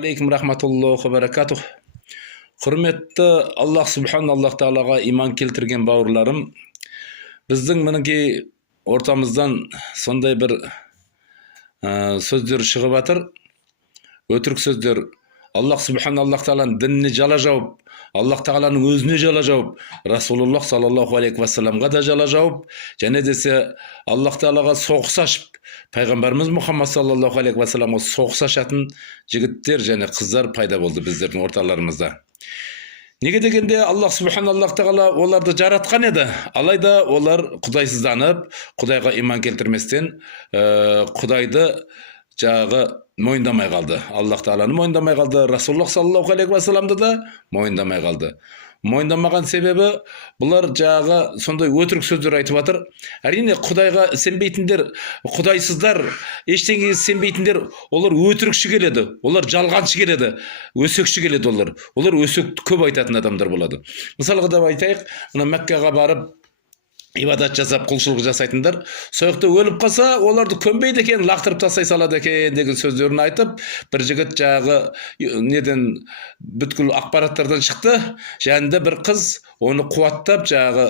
Алейкум рахматуллахи ва баракатух. Құрметті Аллах Субхану Аллах Тағалаға иман келтірген бауырларым, біздің мінекей ортамыздан сондай бір сөздер шығып жатыр, өтірік сөздер. Аллах Субхану Аллах Тағаланың дініне жала жауып, Аллах Тағаланың өзіне жала жауып, Расулуллах саллаллаху алейхи ва салламға да жала жауып, және десе Аллах Тағалаға соғыс ашып, Пайғамбарымыз Мұхаммад саллаллаху алейхи ва салламға соғыс ашатын жігіттер және қыздар пайда болды біздердің орталарымызда. Неге дегенде Аллах Субхану Аллах Тағала оларды жаратқан еді, алайда олар құдайсызданып, Құдайға иман келтірместен, Құдайды жағы мойындамай қалды. Аллах Тағаланы мойындамай қалды, Расулуллах саллаллаху алейхи ва салламды да мойындамай қалды. Мойындамаған себебі бұлар жағы сондай өтірік сөздер айтып жатыр. Әрине Құдайға сенбейтіндер, құдайсыздар, ештеңеге сенбейтіндер, олар өтірікші келеді, олар жалғаншы келеді, өсекші келеді олар. Олар өсекті көп айтатын адамдар болады. Мысалға да айтайық, мына Мәккаға барып ибадат жасап, құлшылық жасайтындар, сояқта өліп қалса, оларды көмбейді екен, лақтырып тастай салады екен деген сөздерін айтып, бір жігіт жағы неден бүткіл ақпараттардан шықты, жанында бір қыз оны қуаттап, жағы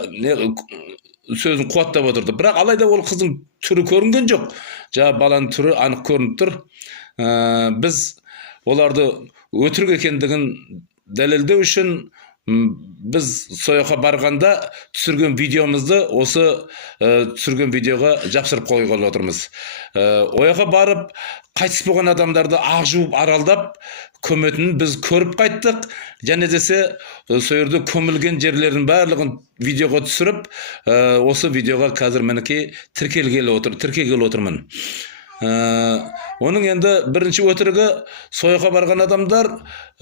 сөзін қуаттап отырды. Бірақ алайда ол қыздың түрі көрінген жоқ. Жағы баланың түрі анық көрініп тұр. Біз оларды өтірік екендігін дәлелдеу үшін біз сояққа барғанда түсірген видеомызды осы түсірген видеоға жапсырып қойғалы отырмыз. Ояққа барып қайтыс болған адамдарды ақ жуып аралдап көметін біз көріп қайттық. Және десе сойырды көмілген жерлердің барлығын видеоға түсіріп, осы видеоға қазір мінекей тіркелгелі отырмын. Оның енді бірінші өтірігі, сояққа барған адамдар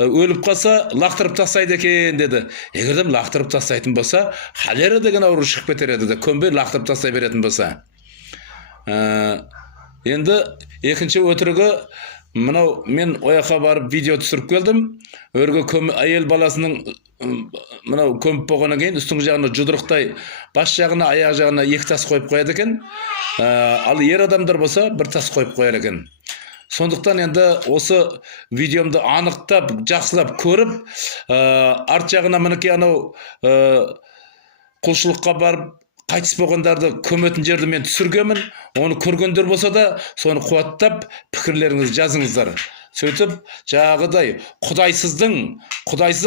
өліп қалса лақтырып тастайды екен деді. Егердем лақтырып тастайтын болса, холера деген ауру шығып кетер еді, көмбей лақтырып тастай беретін болса. Енді екінші өтірігі, мынау мен ояққа барып видео түсіріп келдім. Өрге әйел баласының мынау көміп болғаннан кейін үстің жағына жұдырықтай, бас жағына, аяқ жағына екі тас қойып қояды екен. Ал ер адамдар болса бір тас қойып қояр екен. Сондықтан енді осы видеомды анықтап, жақсылап көріп, арт жағына мінекей анау құлшылыққа барып қайтыс болғандарды көметін жерді мен түсіргенмін. Оны көргендер болса да, соны қуаттап пікірлеріңізді жазыңыздар. Сөйтіп, жағыдай құдайсыз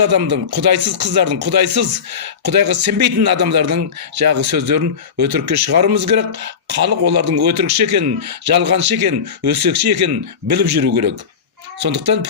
адамдың, құдайсыз қыздардың, Құдайға сенбейтін адамдардың жағы сөздерін өтірікке шығаруымыз керек. Халық олардың өтірікші екенін, жалғаншы екенін, өсекші екенін біліп жүру керек. Сондықтан